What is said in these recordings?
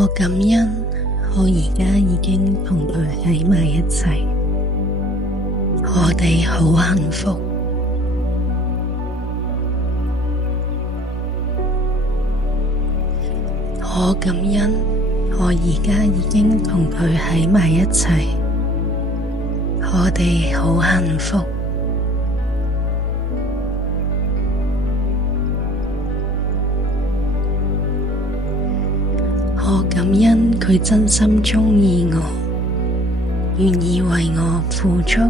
我感恩我而家已經同佢喺埋一齊，我哋好幸福。我感恩我而家已經同佢喺埋一齊，我哋好幸福。我感恩佢真心鍾意我，願意為我付出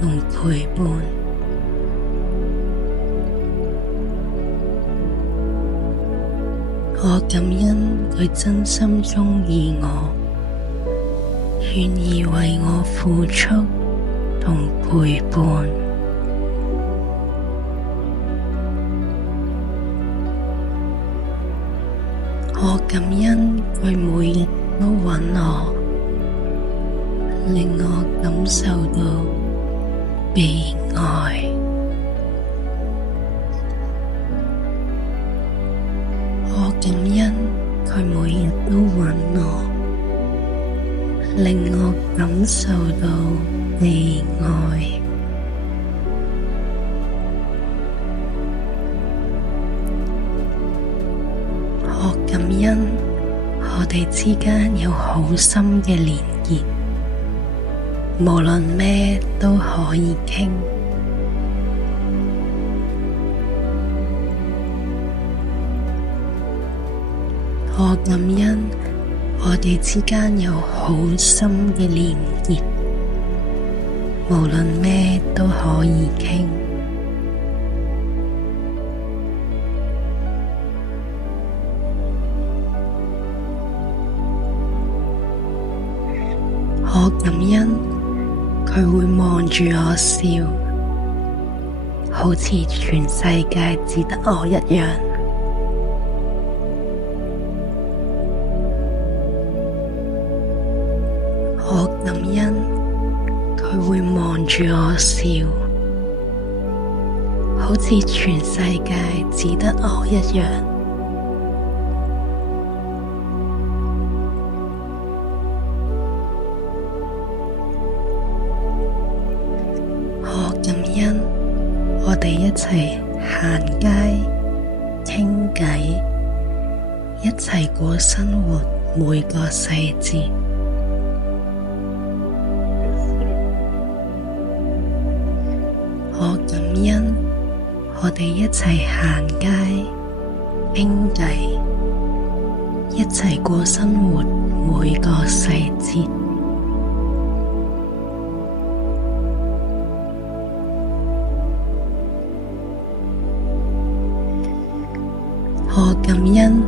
同陪伴。我感恩佢真心鍾意我，願意為我付出同陪伴。我感恩佢每日都搵我，令我感受到被愛。我感恩佢每日都搵我，令我感受到被愛。我感恩我哋之間有好深嘅連結，無論咩都可以傾。我感恩我哋之間有好深嘅連結，無論咩都可以傾。我感恩佢會望住我笑，好似全世界只得我一樣。我感恩佢會望住我笑，好似全世界只得我一樣。我感恩我哋一齊行街、傾偈，一齊過生活每個細節。我感恩我哋一齊行街、傾偈，一齊過生活每個細節。我感恩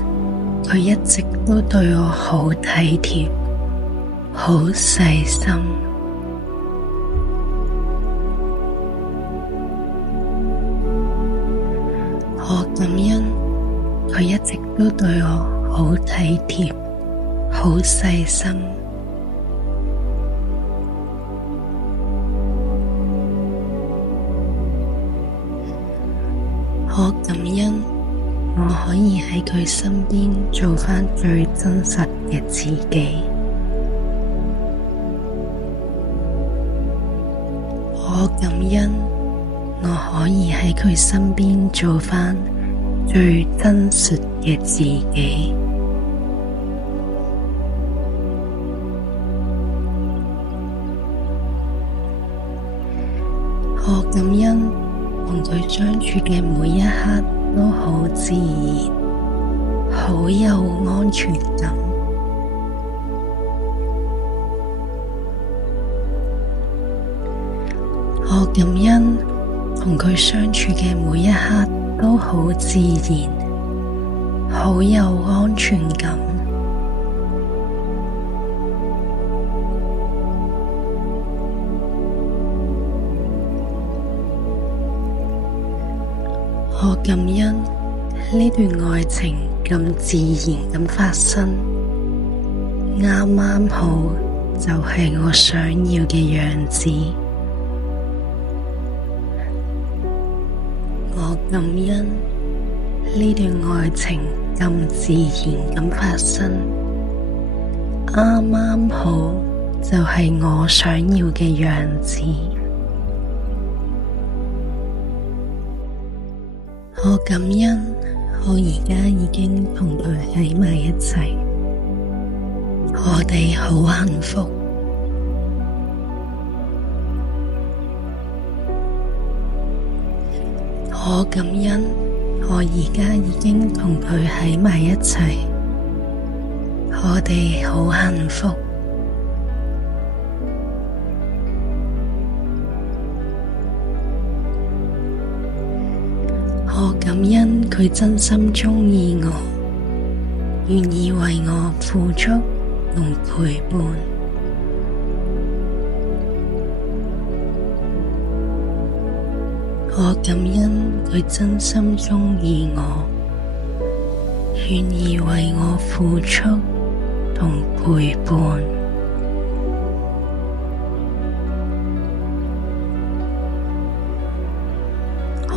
佢一直都對我好體貼、好細心。我感恩佢一直都對我好體貼、好細心。我感恩我可以喺佢身邊做返最真實嘅自己。我感恩我可以喺佢身邊做返最真實嘅自己。我感恩同佢相處嘅每一刻都好自然，好有安全感。我感恩同佢相處嘅每一刻都好自然，好有安全感。我感恩呢段愛情咁自然咁發生，啱啱好就係我想要嘅樣子。我感恩呢段愛情咁自然咁發生，啱啱好就係我想要嘅樣子。我感恩我而家已經同佢喺埋一齊，我哋好幸福。我感恩我而家已經同佢喺埋一齊，我哋好幸福。我感恩佢真心鍾意我，願意為我付出同陪伴。我感恩佢真心鍾意我，願意為我付出同陪伴。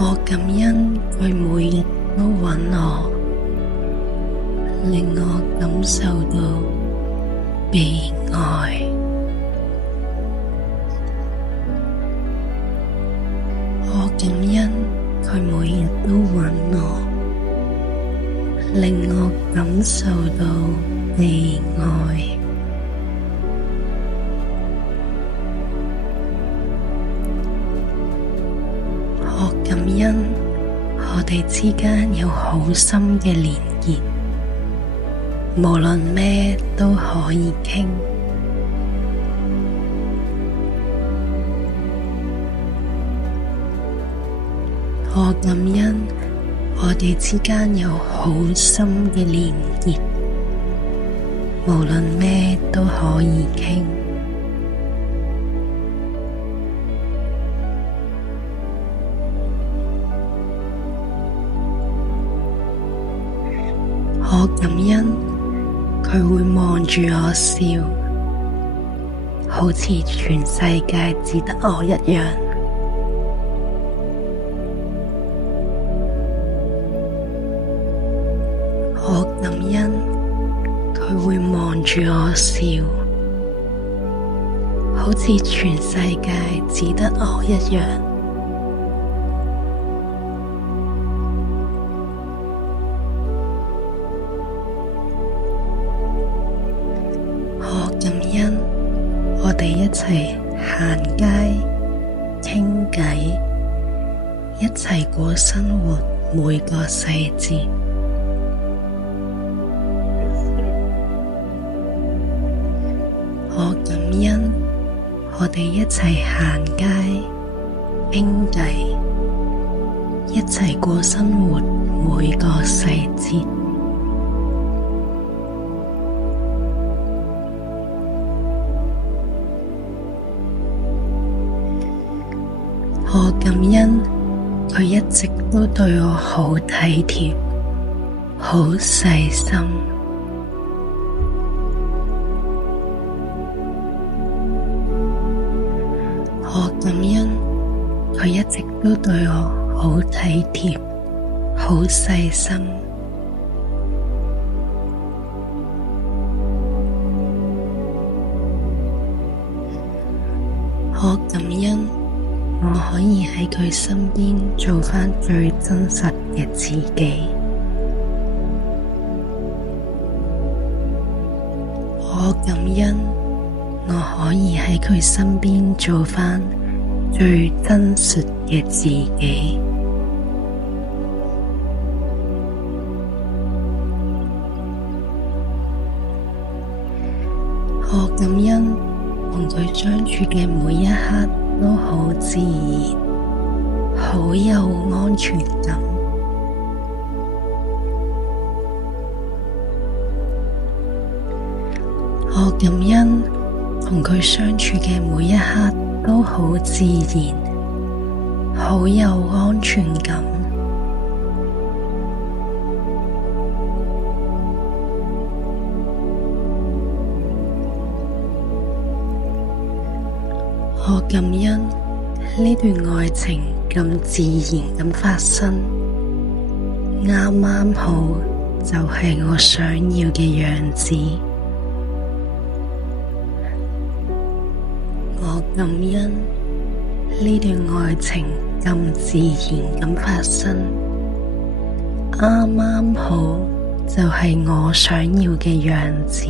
我感恩佢每日都揾我，令我感受到被愛。我感恩佢每日都揾我，令我感受到被愛。我感恩我哋之間有好深嘅連結，無論咩都可以傾。我感恩我哋之間有好深嘅連結，無論咩都可以傾。我感恩佢會望住我笑，好似全世界只得我一樣。我感恩佢會望住我笑，好似全世界只得我一樣。我感恩我哋一齊行街、傾偈，一齊過生活每個細節。我感恩我哋一齊行街、傾偈，一齊過生活每個細節。我感恩佢一直都對我好體貼、好細心。我感恩佢一直都對我好體貼、好細心。我感恩我可以喺佢身邊做返最真實嘅自己。我感恩我可以喺佢身邊做返最真實嘅自己。我感恩同佢相處嘅每一刻都好自然，好有安全感。我感恩同佢相處嘅每一刻都好自然，好有安全感。我感恩呢段愛情咁自然咁發生，啱啱好就係我想要嘅樣子。感恩呢段愛情咁自然咁發生，啱啱好就係我想要嘅樣子。